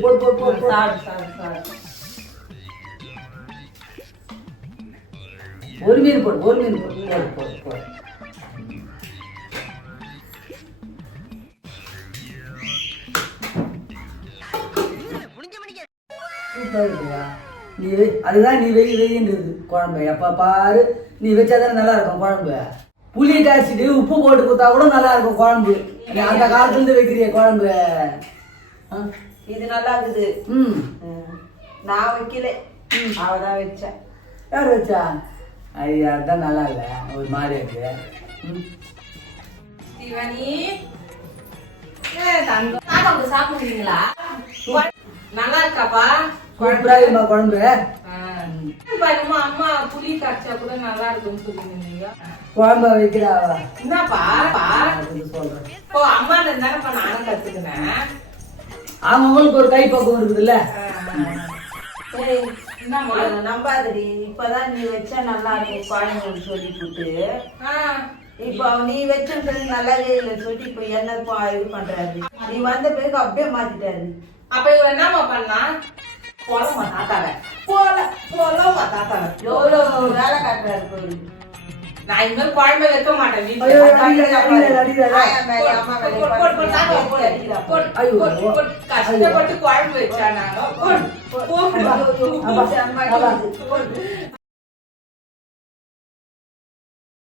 போடு போடு போடு. சாப்பிடு சாப்பிடு சாப்பிடு ஒரு மீன் போடு ஒரு மீன் போடு. போடு போடு போடு. நீ அதுதான் நீ வெய் வெய்ன்றது. குழம்பு எப்ப பாரு. நீ வச்சாதானே நல்லா இருக்கும் குழம்பு. புளி காய்ச்சிட்டு உப்பு போட்டு கொடுத்தா கூட நல்லா இருக்கும் குழம்பு. நீ அந்த காலத்துல இருந்து வைக்கிறிய குழம்பு. ஆ? இது நல்லா இருக்குது ம். நான் வைக்கல. அவதான் வச்சேன் யார் வச்சா? ஐயா அதான் நல்லா இல்லை. ஒரு மாதிரி இருக்கு. ம். சிவனி. சாப்பிடுவீங்களா? நல்லா இருக்காப்பா? குழம்பு. ஆ. பாருமா அம்மா புளி கரைச்சா கூட நல்லா இருக்கும்னு சொல்லியிருந்தீங்க. குழம்பு வைக்கிறாவா என்னப்பா சொல்றேன். ஓ அம்மா இருந்தானப்பா நானும் கத்துக்கினேன். அவங்களுக்கு ஒரு கை பக்கம் இருக்குதுல்ல நம்பாதடி. இப்பதான் நீ வச்சா நல்லா இருக்கும் குழந்தைங்களுக்கு சொல்லி ஆ. இப்போ நீ வச்சிருக்கிறது நல்லாவே இல்லைன்னு சொல்லிட்டு இப்போ என்ன பா- இது பண்றாரு? நீ வந்த பிறகு அப்படியே மாத்திட்டாரு. அப்ப இவன் என்னம்மா பண்ணா? போலமா தாத்தாவ. போல போலமா தாத்தாவ. எவ்வளவு வேலை காட்டுறாரு கோயில் நான் இனிமேல் குழம்பு வைக்க மாட்டேன் வீட்டுல. ஐயோ, அதான் அடிக்காத, அடிக்காத, அடிக்காத. ஆயா மேல, அம்மா மேல போடு, போடு, போடு, தாத்தா, போடு, அடிக்கிறா. போடு, ஐயோ. போடு, போடு. கஷ்டப்பட்டு குழம்பு வச்சா